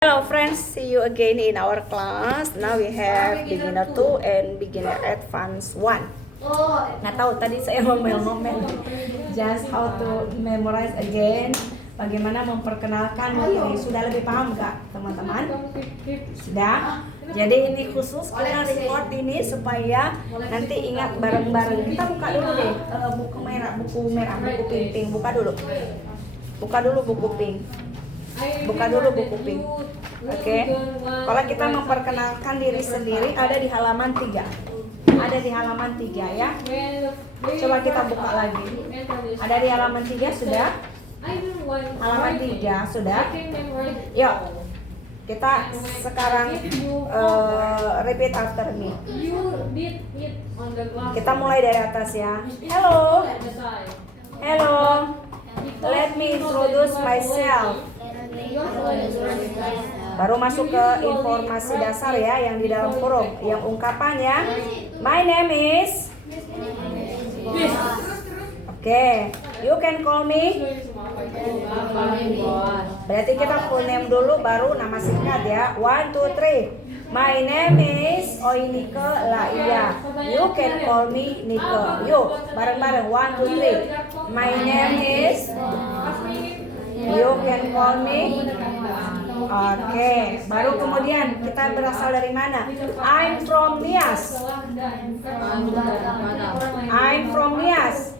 Hello friends, see you again in our class. Now we have beginner 2 and beginner advanced 1. Nggak tahu tadi saya ngomel-ngomel just how to memorize again. Bagaimana memperkenalkan diri. Sudah lebih paham nggak teman-teman? Sudah? Jadi ini khusus kita record ini supaya nanti ingat bareng-bareng. Kita buka dulu deh buku merah, buku pink. Buka dulu buku pink. Buka dulu buku pink. Oke. Kalau kita memperkenalkan diri sendiri ada di halaman 3. Ada di halaman 3 ya. Coba kita buka lagi. Ada di halaman 3 sudah? Halaman 3 sudah? Yuk. Kita sekarang repeat after me. Kita mulai dari atas ya. Hello. Hello. Let me introduce myself. Baru masuk ke informasi dasar ya, yang di dalam kurung, yang ungkapannya my name is. Oke, you can call me. Berarti kita full name dulu baru nama singkat ya. 1, 2, 3. My name is Nike Laia. You can call me Nike. Yuk, bareng-bareng 1, 2, 3. My name is. You can call me. Oke, baru kemudian kita berasal dari mana? I'm from Nias. I'm from Nias.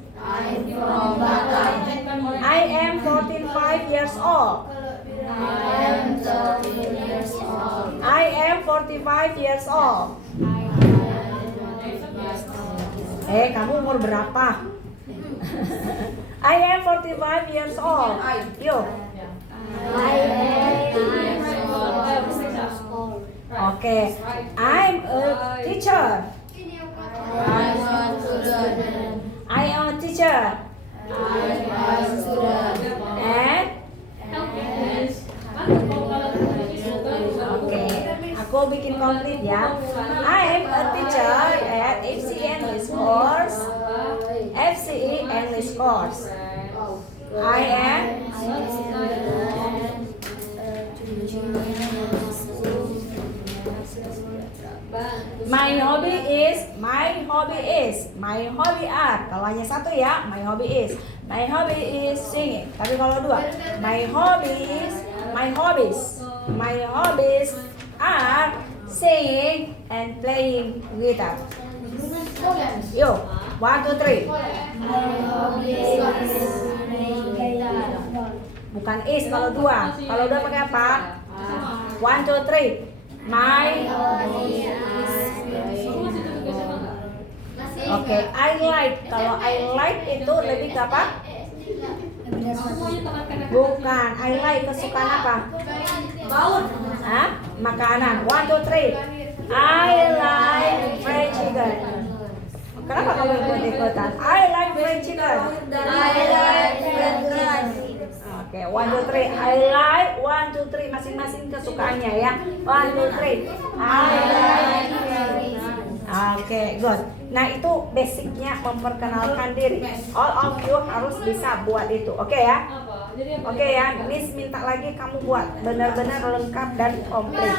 I am 45 years old. I am 45 years old. Kamu umur berapa? I am 45 years old. Yuk. Oke, I'm a teacher. I am a teacher. And oke, aku bikin komplit ya. I'm a teacher at FCE English course. FCE English course. I am. My hobby are. Kalau hanya satu ya, my hobby is singing. Tapi kalau dua, my hobbies are singing and playing guitar. Yo, 1, 2, 3. Bukan is kalau dua. Kalau dua pakai apa? 1, 2, 3. Oke, I like. Kalau I like itu lebih ke apa? Bukan, I like kesukaan apa? Hah? Makanan. 1, 2, 3. I like fried chicken. Kenapa kamu ikut-ikutan? I like fried chicken. Oke, 1, 2, 3. I like 1, 2, 3 masing-masing kesukaannya ya. 1, 2, 3. I like. Oke, good. Nah, itu basicnya memperkenalkan diri. All of you harus bisa buat itu. Oke ya? Oke ya, Miss minta lagi kamu buat benar-benar lengkap dan komplit.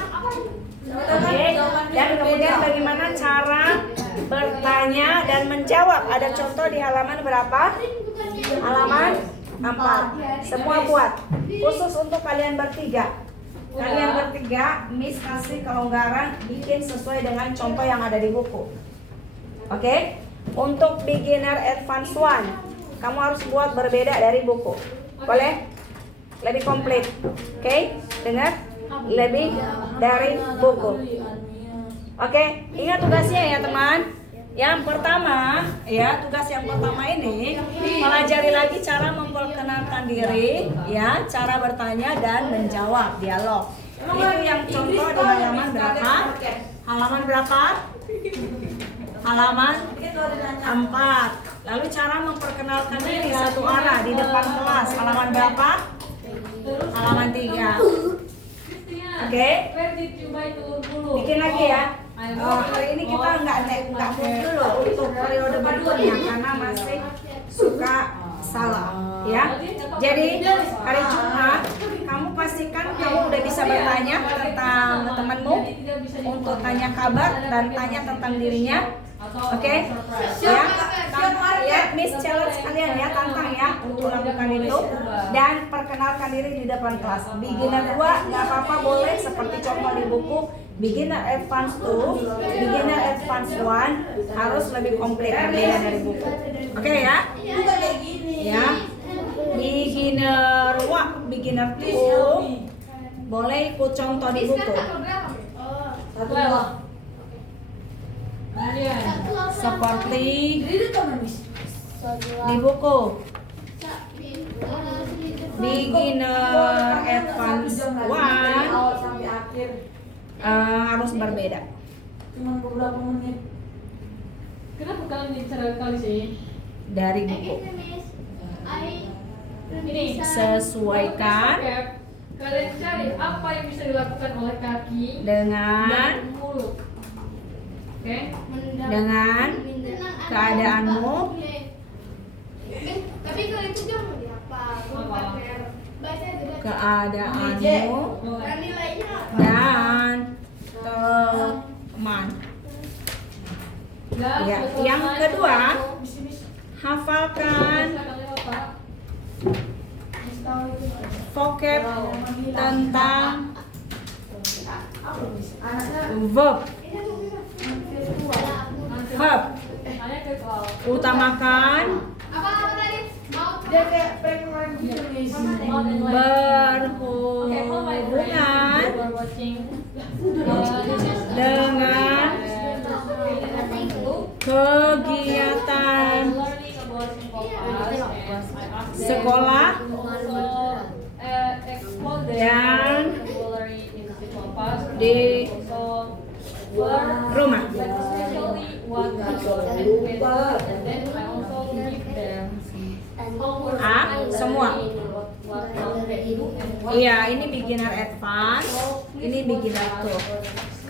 Oke. Dan kemudian bagaimana cara bertanya dan menjawab? Ada contoh di halaman berapa? Halaman 4. Semua buat. Khusus untuk kalian bertiga. Kalian bertiga, Miss kasih kelonggaran bikin sesuai dengan contoh yang ada di buku. Oke? Untuk beginner advanced 1, kamu harus buat berbeda dari buku. Boleh? Lebih komplit. Oke? Dengar? Lebih dari buku. Oke? Ingat tugasnya ya, teman. Yang pertama, ya, tugas yang pertama ini pelajari lagi cara memperkenalkan diri, ya, cara bertanya dan menjawab, dialog. Itu yang contoh di halaman berapa? Halaman berapa? Halaman 4. Lalu cara memperkenalkan diri satu arah di depan kelas, halaman berapa? Halaman 3. Oke? Bikin lagi ya. Hari ini kita nggak dulu untuk periode berikutnya karena masih suka salah ya. Jadi hari Jumat kamu pastikan kamu udah bisa bertanya tentang temanmu untuk tanya kabar dan tanya tentang dirinya. Oke, ya, Miss challenge kalian ya, tantang ya untuk lakukan itu dan perkenalkan diri di depan kelas. Beginner 2 nggak apa-apa, boleh seperti contoh di buku. Beginner Advance 2, Beginner Advance 1 harus lebih komplit berbeda dari buku. Oke ya? Ya. Beginner 1, Beginner 2 boleh ikut contoh di buku. Seperti di buku Beginner Advance 1 harus berbeda. Cuma beberapa menit. Kenapa kalian bicara kali sih? Dari buku. Ini Sesuaikan kalian cari apa yang bisa dilakukan oleh kaki dengan dan mulut. Oke? dengan keadaanmu. Tapi kalau itu jangan mau diapa? Keadaanmu Nilainya dan teman. Ya, yang kedua, hafalkan vocab tentang verb. Verb. Utamakan apa tadi? Mau Dia kayak prank orang gitu nih. berhubungan dengan kegiatan sekolah dan di rumah. Semua. Iya, ini beginner advance, ini beginner 2.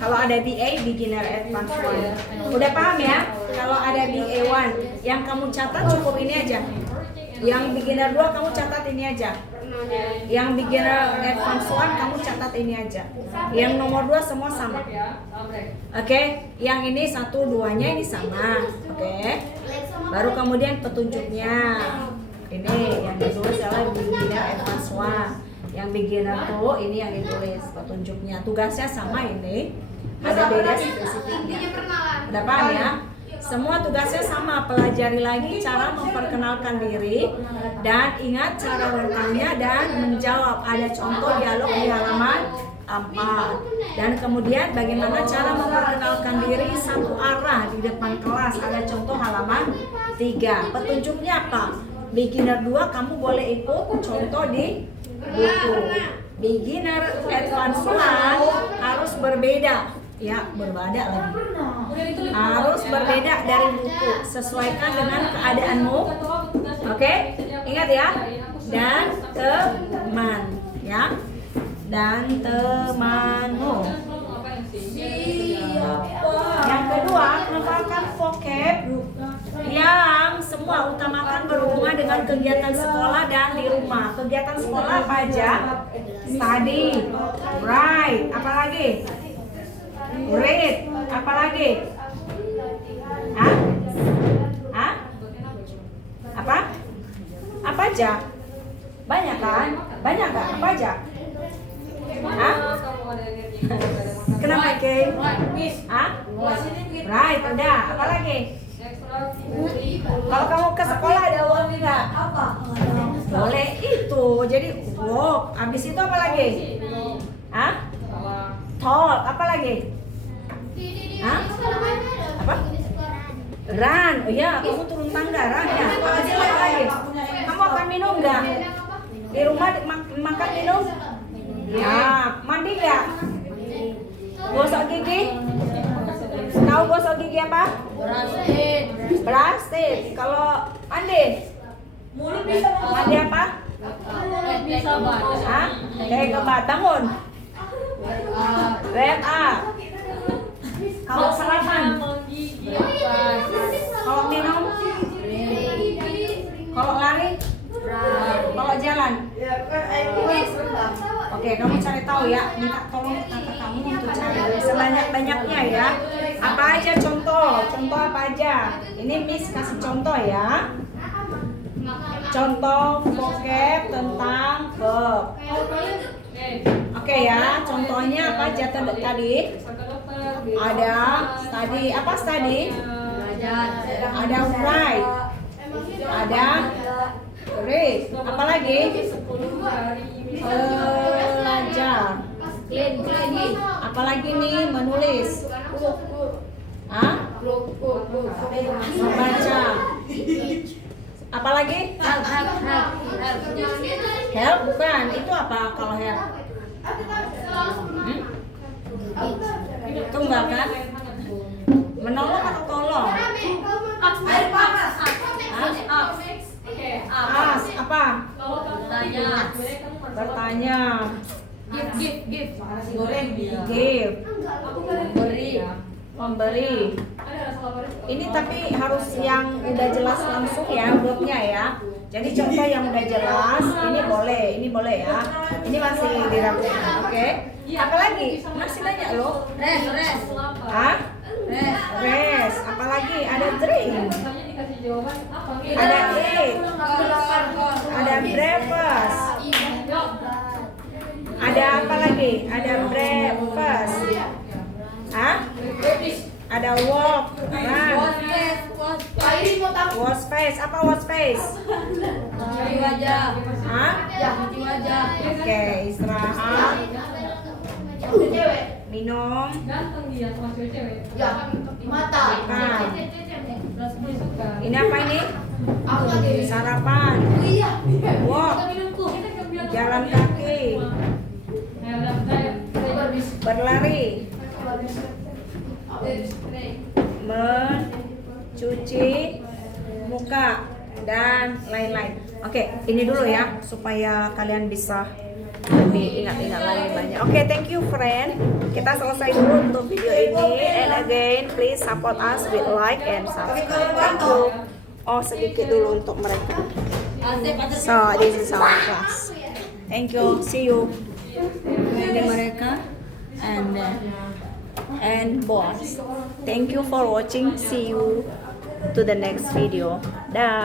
Kalau ada BA, beginner advance 1. Udah paham ya? Kalau ada BA 1, yang kamu catat cukup ini aja. Yang beginner 2 kamu catat ini aja. Yang beginner advance 1 kamu catat ini aja. Yang nomor 2 semua sama. Oke, yang ini 1, 2-nya ini sama. Oke. Baru kemudian petunjuknya. Ini yang ditulis adalah beginner advance 1. Yang beginner 2 ini yang ditulis petunjuknya. Tugasnya sama ini. Ada beda spesifiknya. Udah paham ya? Semua tugasnya sama. Pelajari lagi cara memperkenalkan diri dan ingat cara bertanya dan menjawab. Ada contoh dialog di halaman 4. Dan kemudian bagaimana cara memperkenalkan diri satu arah di depan kelas. Ada contoh halaman 3. Petunjuknya apa? Beginner 2 kamu boleh ikut contoh di buku. Beginner advance 1 harus berbeda. Ya, berbeda lagi. Harus berbeda dari buku. Sesuaikan dengan keadaanmu. Oke? Ingat ya. Dan teman, ya. Dan temanmu. Yang kedua, hafalkan vocab yang semua utamakan berhubungan dengan kegiatan sekolah dan di rumah. Kegiatan sekolah apa aja? Study, write, apa lagi? Read, apa lagi? Hah? Hah? Apa? Apa aja? Banyak kan? Banyak kan? Apa aja? Hah? Kenapa, Kay? Hah? Right, udah. Apa lagi? Kalau kamu ke sekolah ada uang nggak? Boleh itu. Jadi walk. Abis itu apa lagi? Hah? Talk. Apa lagi? Hah? Apa? Run. Oh iya, kamu turun tangga. Run ya. Abis itu apa lagi? Kamu akan minum nggak? Di rumah makan minum? Ya. Mandi nggak? Gosok gigi? Tahu gosok gigi apa? Brush teeth. Kalau mandi? Mandi apa? Hah? Kayak kebat. Bangun. Red up. Kalau sarapan? Kalau minum? Kalau lari? Kalau jalan? Oke, kamu cari tahu ya. Minta tolong kakak kamu untuk cari sebanyak-banyaknya ya. Apa aja contoh? Contoh apa aja? Ini Miss kasih contoh ya. Contoh vocab tentang verb. Oke ya, contohnya apa aja tadi? Ada study, apa study? Ada write, ada read, apa lagi? Belajar. Apa lagi nih? Menulis. Hah? Membaca. Apa lagi? Help bukan? Itu apa kalau help? Tunggal kan? Menolong atau tolong? Ask apa? Bertanya. Give. Memberi. Ini tapi harus yang udah jelas langsung ya verbnya ya. Jadi contoh yang udah jelas, ini boleh ya. Ini masih diragukan, oke? Apalagi? Masih banyak loh. Rest. Hah? Rest. Apalagi? Ada drink. Ada eat. Ada breakfast. Ada apa lagi? Ada breakfast. Hah? Ada walk, run. Wash face. Apa wash face? Cuci wajah. Hah? Cuci wajah. Oke, istirahat. Minum. Ganteng dia sama cewek-cewek. Makan. Rasanya suka. Ini apa ini? Sarapan. Walk. Jalan kaki. Berlari. Mencuci muka dan lain-lain. Oke, ini dulu ya supaya kalian bisa lebih ingat-ingat lagi banyak. Oke, thank you friend. Kita selesai dulu untuk video ini. And again, please support us with like and subscribe. Thank you. Oh, sedikit dulu untuk mereka. So, this is our class. Thank you. See you. Ini mereka and boss. Thank you for watching. See you to the next video. Dah.